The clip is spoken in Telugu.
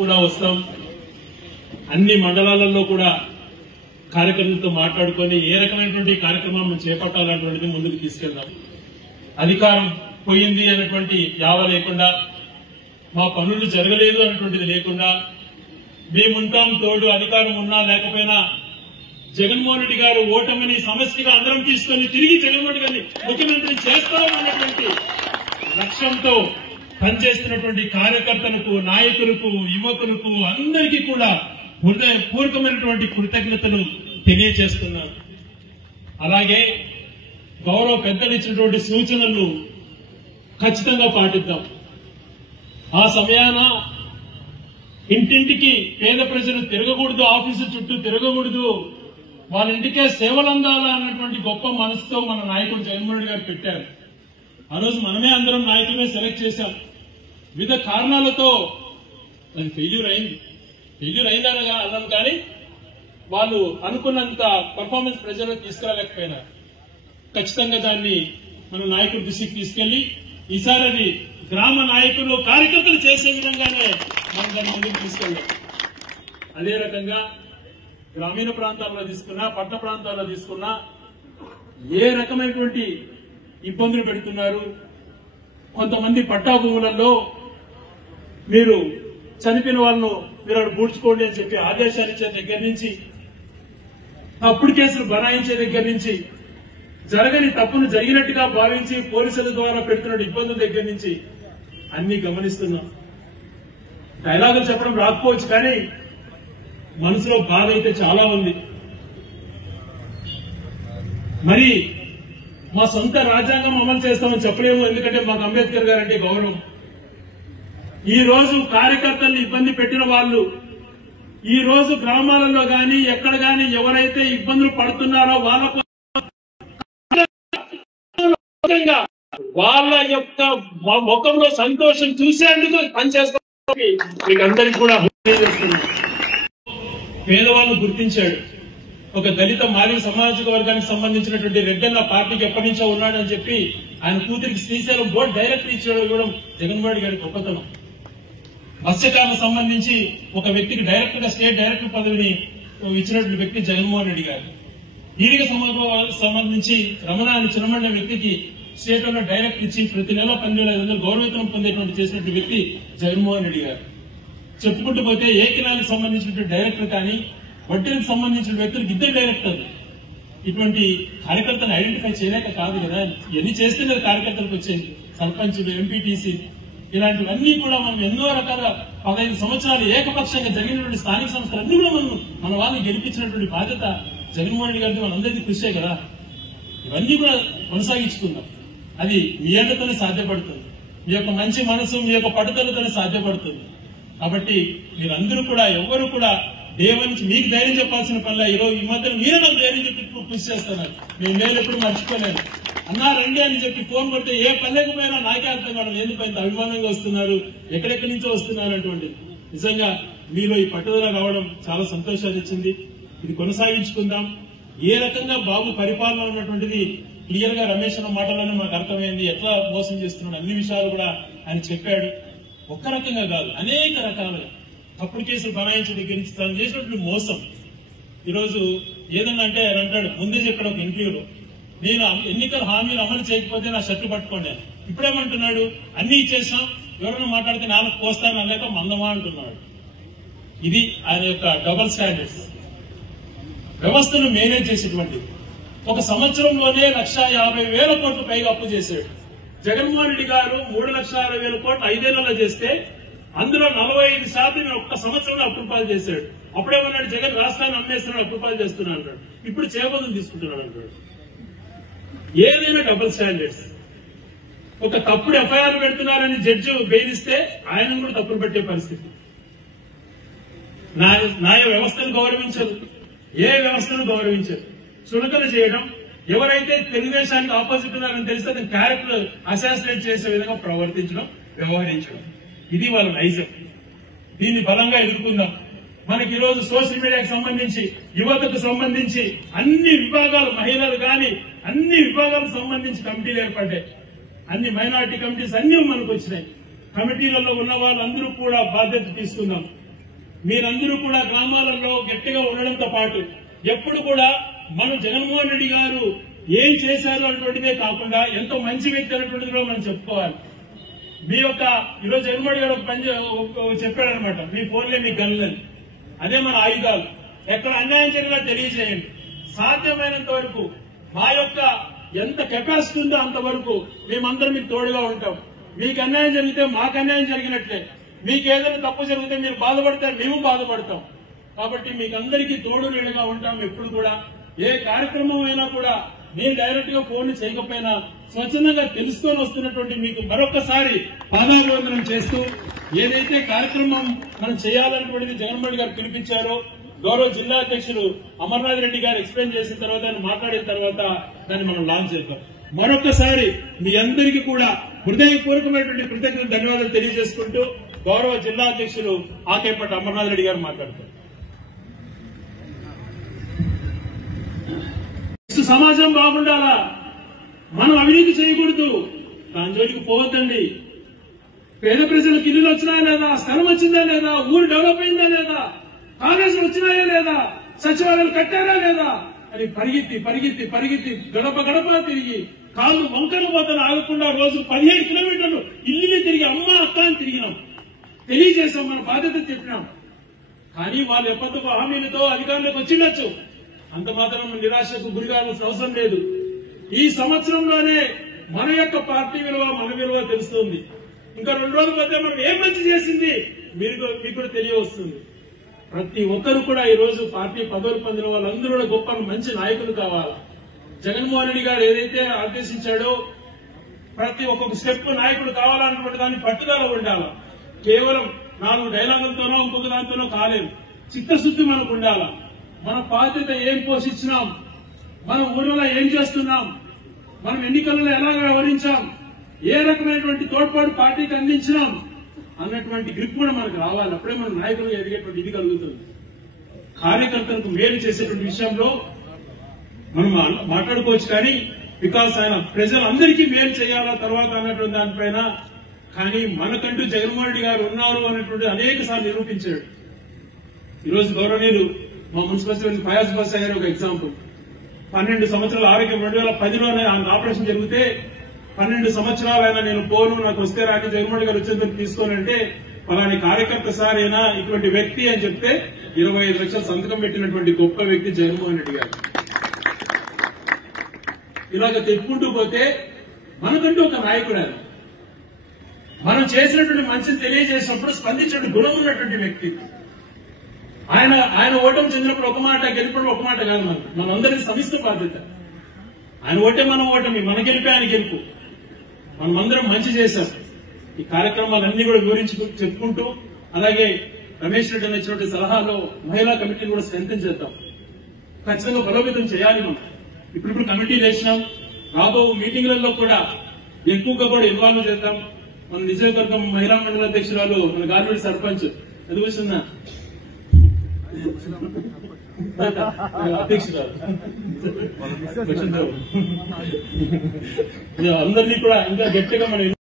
కూడా వస్తాం. అన్ని మండలాలలో కూడా కార్యకర్తలతో మాట్లాడుకొని ఏ రకమైనటువంటి కార్యక్రమం చేపట్టాలన్నటువంటిది ముందుకు తీసుకెళ్దాం. అధికారం పోయింది అనేటువంటి యావ లేకుండా, మా పనులు జరగలేదు అనేటువంటిది లేకుండా, మేముంటాం తోడు, అధికారం ఉన్నా లేకపోయినా జగన్మోహన్ రెడ్డి గారు ఓటమిని సమస్యగా అందరం తీసుకొని తిరిగి జగన్మోహన్ రెడ్డి గారిని ముఖ్యమంత్రి చేస్తాం అనేటువంటి లక్ష్యంతో పనిచేస్తున్నటువంటి కార్యకర్తలకు, నాయకులకు, యువకులకు అందరికీ కూడా హృదయపూర్వకమైనటువంటి కృతజ్ఞతలు తెలియజేస్తున్నాను. అలాగే గౌరవ పెద్దలు ఇచ్చినటువంటి సూచనలు ఖచ్చితంగా పాటిద్దాం. ఆ సమయాన ఇంటింటికి పేద ప్రజలు తిరగకూడదు, ఆఫీసు చుట్టూ తిరగకూడదు, వాళ్ళ ఇంటికే సేవలు అందాలా అన్నటువంటి గొప్ప మనసుతో మన నాయకుడు జగన్మోహన్ రెడ్డి గారు పెట్టారు. ఆ రోజు మనమే అందరం నాయకులనే సెలెక్ట్ చేశాం. వివిధ కారణాలతో అది ఫెయిల్యూర్ అయిందనగా అన్నాం, కానీ వాళ్ళు అనుకున్నంత పర్ఫార్మెన్స్ ప్రజల్లో తీసుకురాలేకపోయినారు. ఖచ్చితంగా దాన్ని మన నాయకుడి దృష్టికి తీసుకెళ్లి ఈసారి అది గ్రామ నాయకులు, కార్యకర్తలు చేసే విధంగానే మనం దాన్ని ముందుకు తీసుకెళ్ళాం. అదే రకంగా గ్రామీణ ప్రాంతాల్లో తీసుకున్నా, పట్టణ ప్రాంతాల్లో తీసుకున్నా ఏ రకమైనటువంటి ఇబ్బందులు పెడుతున్నారు. కొంతమంది పట్టా భూములలో మీరు చనిపోయిన వాళ్ళను మీరు అక్కడ పూడ్చుకోండి అని చెప్పి ఆదేశాలు ఇచ్చే దగ్గర నుంచి, తప్పుడు కేసులు బనాయించే దగ్గర నుంచి, జరగని తప్పును జరిగినట్టుగా భావించి పోలీసుల ద్వారా పెడుతున్న ఇబ్బందుల దగ్గర నుంచి అన్ని గమనిస్తున్నాం. డైలాగులు చెప్పడం రాకపోవచ్చు, కానీ మనసులో బాధ అయితే చాలా ఉంది. మరి మా సొంత రాజ్యాంగం అమలు చేస్తామని చెప్పలేము, ఎందుకంటే మాకు అంబేద్కర్ గారు అంటే గౌరవం. ఈ రోజు కార్యకర్తల్ని ఇబ్బంది పెట్టిన వాళ్ళు, ఈ రోజు గ్రామాలలో గాని ఎక్కడ గాని ఎవరైతే ఇబ్బందులు పడుతున్నారో వాళ్ళ యొక్క ముఖంలో సంతోషం చూసేందుకు పనిచేస్తామని మీకు అందరికీ కూడా పేదవాళ్ళు గుర్తించాడు. ఒక దళిత మాదిగ సామాజిక వర్గానికి సంబంధించినటువంటి రెడ్డన్న పార్టీకి ఎప్పటి నుంచో ఉన్నాడని చెప్పి ఆయన కూతురికి శ్రీశైలం బోర్డు డైరెక్టర్ ఇవ్వడం జగన్మోహన్ రెడ్డి గారి గొప్పతనం. మత్స్యకారులకు సంబంధించి ఒక వ్యక్తికి డైరెక్టర్ గా, స్టేట్ డైరెక్టర్ పదవిని ఇచ్చినటువంటి వ్యక్తి జగన్మోహన్ రెడ్డి గారు. ఈడిగ సంబంధించి రమణ అని చిన్నమండ వ్యక్తికి స్టేట్ లో డైరెక్టర్ ఇచ్చి ప్రతి నెల 12,500 గౌరవేతనం పొందేటువంటి చేసినటువంటి వ్యక్తి జగన్మోహన్ రెడ్డి గారు. చెప్పుకుంటూ పోతే ఏకినానికి సంబంధించినటువంటి డైరెక్టర్ కానీ, వడ్డీలకు సంబంధించిన వ్యక్తులకు ఇద్దరు డైరెక్టర్లు. ఇటువంటి కార్యకర్తలు ఐడెంటిఫై చేయలేక కాదు కదా, ఇవన్నీ చేస్తేనే కార్యకర్తలకు వచ్చేది. సర్పంచులు, ఎంపీటీసీ ఇలాంటివన్నీ కూడా మనం ఎన్నో రకాల 15 సంవత్సరాలు ఏకపక్షంగా జరిగినటువంటి స్థానిక సంస్థలన్నీ కూడా మన వాళ్ళని గెలిపించినటువంటి బాధ్యత జగన్మోహన్ రెడ్డి గారికి మనందరికీ కృషే కదా. ఇవన్నీ కూడా కొనసాగించుకుందాం. అది మీ అండతోనే సాధ్యపడుతుంది, మీ యొక్క మంచి మనసు, మీ యొక్క పట్టుదలతోనే సాధ్యపడుతుంది. కాబట్టి మీరందరూ కూడా, ఎవరు కూడా నుంచి మీకు ధైర్యం చెప్పాల్సిన పనిలా. ఈరోజు ఈ మధ్యన మీరే నాకు ధైర్యం చెప్పి కృషి చేస్తున్నారు. మీ మేలు ఎప్పుడు మర్చిపోలేను. అన్నా రండి అని చెప్పి ఫోన్ కొడితే ఏ పల్లెకు పోయినా నాకే అర్థం కావడం, ఎందుకు ఇంత అభిమానంగా వస్తున్నారు, ఎక్కడెక్కడి నుంచో వస్తున్నారు అటువంటిది. నిజంగా మీలో ఈ పట్టుదల రావడం చాలా సంతోషాన్ని ఇచ్చింది. ఇది కొనసాగించుకుందాం. ఏ రకంగా బాబు పరిపాలన ఉన్నటువంటిది క్లియర్ గా రమేష్ అన్న మాటలోనే మాకు అర్థమైంది. ఎట్లా మోసం చేస్తున్నాడు అన్ని విషయాలు కూడా ఆయన చెప్పాడు. ఒక్క రకంగా కాదు, అనేక రకాలుగా తప్పుడు కేసులు బనాయించే దగ్గర నుంచి తను చేసినటువంటి మోసం. ఈరోజు ఏదన్నా అంటే ఆయన అంటాడు, ముందే చెప్పాడు ఒక ఇంటర్వ్యూలో, నేను ఎన్నికల హామీలు అమలు చేయకపోతే నా షర్టు పట్టుకోండి. ఇప్పుడేమంటున్నాడు, అన్ని ఇచ్చేసాం, ఎవరైనా మాట్లాడితే నాలుగు కోస్తాను అనలేక మందమా అంటున్నాడు. ఇది ఆయన యొక్క డబుల్ స్టాండర్డ్స్. వ్యవస్థను మేనేజ్ చేసేటువంటి ఒక సంవత్సరంలోనే 1,50,000 కోట్లు పైగా అప్పు చేశాడు జగన్మోహన్ రెడ్డి గారు. 3,60,000 కోట్లు 5 ఏళ్లలో చేస్తే అందులో 45% ఒక్క సంవత్సరంలో అప్రూపాలు చేశాడు. అప్పుడేమన్నాడు, జగన్ రాష్ట్రాన్ని అమ్మేస్తున్నాడు, అప్రూపాలు చేస్తున్నాడు అంటాడు. ఇప్పుడు చేపదులు తీసుకుంటున్నాడు అంటాడు. ఏదైనా డబుల్ స్టాండర్డ్స్. ఒక తప్పుడు ఎఫ్ఐఆర్ పెడుతున్నారని జడ్జి బెయిలిస్తే ఆయన కూడా తప్పులు పెట్టే పరిస్థితి. న్యాయ వ్యవస్థను గౌరవించరు, ఏ వ్యవస్థను గౌరవించరు. చులకన చేయడం, ఎవరైతే తెలుగుదేశానికి ఆపోజిట్ ఉన్నారని తెలిస్తే అతని క్యారెక్టర్ అసాసినేట్ చేసే విధంగా ప్రవర్తించడం, వ్యవహరించడం, ఇది వాళ్ళ నైజం. దీన్ని బలంగా ఎదుర్కొందాం. మనకి ఈరోజు సోషల్ మీడియాకి సంబంధించి, యువతకు సంబంధించి అన్ని విభాగాలు, మహిళలు కానీ అన్ని విభాగాలకు సంబంధించి కమిటీలు ఏర్పడ్డాయి. అన్ని మైనారిటీ కమిటీస్ అన్ని మనకు వచ్చినాయి. కమిటీలలో ఉన్న వాళ్ళందరూ కూడా బాధ్యత తీసుకుందాం. మీరందరూ కూడా గ్రామాలలో గట్టిగా ఉండడంతో పాటు ఎప్పుడు కూడా మన జగన్మోహన్ రెడ్డి గారు ఏం చేశారు అటువంటిదే కాకుండా ఎంతో మంచి వ్యక్తి అనేటువంటిది కూడా మనం చెప్పుకోవాలి. మీ యొక్క ఈరోజు జగన్మోహన్ రెడ్డి గారు ఒక పని చెప్పాడనమాట, మీ ఫోన్లే మీ గన్లని, అదే మన ఆయుధాలు. ఎక్కడ అన్యాయం జరిగినా తెలియజేయండి. సాధ్యమైనంత వరకు మా యొక్క ఎంత కెపాసిటీ ఉందో అంతవరకు మేమందరం మీకు తోడుగా ఉంటాం. మీకు అన్యాయం జరిగితే మాకు అన్యాయం జరిగినట్లే, మీకు ఏదైనా తప్పు జరిగితే మీరు బాధపడితే మేము బాధపడతాం. కాబట్టి మీకు అందరికీ తోడు నీడగా ఉంటాం. ఎప్పుడు కూడా ఏ కార్యక్రమం అయినా కూడా నేను డైరెక్ట్ గా ఫోన్ చేయకపోయినా స్వచ్ఛందంగా తెలుసుకొని వస్తున్నటువంటి మీకు మరొకసారి పాదాభివందనం చేస్తూ, ఏదైతే కార్యక్రమం మనం చేయాలన్నటువంటిది జగన్మోహన్ రెడ్డి గారు పిలిపించారో, గౌరవ జిల్లా అధ్యక్షులు అమర్నాథ్ రెడ్డి గారు ఎక్స్ప్లెయిన్ చేసిన తర్వాత ఆయన మాట్లాడిన తర్వాత దాన్ని మనం లాంచ్ చేద్దాం. మరొకసారి మీ అందరికీ కూడా హృదయపూర్వకమైనటువంటి కృతజ్ఞతలు, ధన్యవాదాలు తెలియజేసుకుంటూ గౌరవ జిల్లా అధ్యక్షులు ఆకేపట్ల అమర్నాథ్ రెడ్డి గారు మాట్లాడతారు. సమాజం బాగుండాలా, మనం అవినీతి చేయకూడదు, దాని జోలికి పోవద్దండి. పేద ప్రజలకు ఇల్లు వచ్చినాయా లేదా, స్థలం వచ్చిందా లేదా, ఊరు డెవలప్ అయిందా లేదా, కాలేజీలు వచ్చినాయా లేదా, సచివాలయాలు కట్టారా లేదా అని పరిగెత్తి పరిగెత్తి పరిగెత్తి గడప గడప తిరిగి కాళ్ళు వంకర పోతలు ఆగకుండా రోజు 17 కిలోమీటర్లు ఇల్లు తిరిగి అమ్మ అక్క అని తిరిగినాం, తెలియజేసాం, మన బాధ్యత చెప్పినాం. కానీ వాళ్ళు ఎప్పటికో హామీలతో అధికారులకు వచ్చిండొచ్చు, అంత మాత్రం నిరాశకు గురి కావాల్సిన అవసరం లేదు. ఈ సంవత్సరంలోనే మన యొక్క పార్టీ విలువ, మన విలువ తెలుస్తుంది. ఇంకా 2 రోజుల మధ్య మనం ఏం మంచి చేసింది మీకు కూడా తెలియవస్తుంది. ప్రతి ఒక్కరు కూడా ఈ రోజు పార్టీ పదవులు పొందిన వాళ్ళందరూ కూడా గొప్ప మంచి నాయకులు కావాలి. జగన్మోహన్ రెడ్డి గారు ఏదైతే ఆదేశించాడో ప్రతి ఒక్కొక్క స్టెప్ నాయకుడు కావాలన్నటువంటి దాన్ని పట్టుదల ఉండాలి. కేవలం 4 డైలాగులతోనో ఇంకొక దాంతోనో కాలేదు, చిత్తశుద్ధి మనకు ఉండాలా. మన బాధ్యత ఏం పోషించినాం, మనం ఊళ్ళో ఏం చేస్తున్నాం, మనం ఎన్నికలలో ఎలా వ్యవహరించాం, ఏ రకమైనటువంటి తోడ్పాటు పార్టీకి అందించినాం అన్నటువంటి గ్రిప్ కూడా మనకు రావాలి. అప్పుడే మన నాయకులు ఎదిగేటువంటి ఇది కలుగుతుంది. కార్యకర్తలకు మేలు చేసేటువంటి విషయంలో మనం మాట్లాడుకోవచ్చు, కానీ బికాస్ ఆయన ప్రజలందరికీ మేలు చేయాలా తర్వాత అన్నటువంటి దానిపైన, కానీ మనకంటూ జగన్మోహన్ రెడ్డి గారు ఉన్నారు అన్నటువంటి అనేక సార్లు నిరూపించాడు. ఈరోజు గౌరవనీయులు మా మున్సిపల్ ఫయాజ్ బాషా గారు ఒక ఎగ్జాంపుల్. 12 సంవత్సరాల ఆరోగ్యం 2010లోనే ఆయన ఆపరేషన్ జరిగితే 12 సంవత్సరాలైనా నేను పోను, నాకు వస్తే రాక జగన్మోహన్ గారు వచ్చేందుకు తీసుకోనంటే పలాని కార్యకర్త సార్ అయినా ఇటువంటి వ్యక్తి అని చెప్తే 25 లక్షలు సంతకం పెట్టినటువంటి గొప్ప వ్యక్తి జగన్మోహన్ రెడ్డి గారు. ఇలాగ తెప్పుకుంటూ పోతే మనకంటూ ఒక నాయకుడు ఆయన. మనం చేసినటువంటి మంచిని తెలియజేసినప్పుడు స్పందించిన గుణం ఉన్నటువంటి వ్యక్తి ఆయన ఓటమి చెందినప్పుడు ఒక మాట, గెలిపినప్పుడు ఒక మాట కాదు. మనందరికీ సమిష్టి బాధ్యత. ఆయన ఓటే మన ఓటమి, మన గెలిపే ఆయన గెలుపు. మనమందరం మంచి చేశాం. ఈ కార్యక్రమాలన్నీ కూడా వివరించి చెప్పుకుంటూ, అలాగే రమేష్ రెడ్డి ఇచ్చినటువంటి సలహాలో మహిళా కమిటీని కూడా స్ట్రెంథెన్ చేద్దాం, ఖచ్చితంగా బలోపేతం చేయాలి. మనం ఇప్పుడు కమిటీలు వేసినాం, రాబో మీటింగ్లలో కూడా ఎక్కువగా కూడా ఇన్వాల్వ్ చేద్దాం. మన నియోజకవర్గం మహిళా మండలి అధ్యక్షురాలు మన గార్మెంట్ సర్పంచ్ ఎదుగుతుందా అధ్యక్షురాలు అందరినీ కూడా ఇంకా గట్టిగా మనం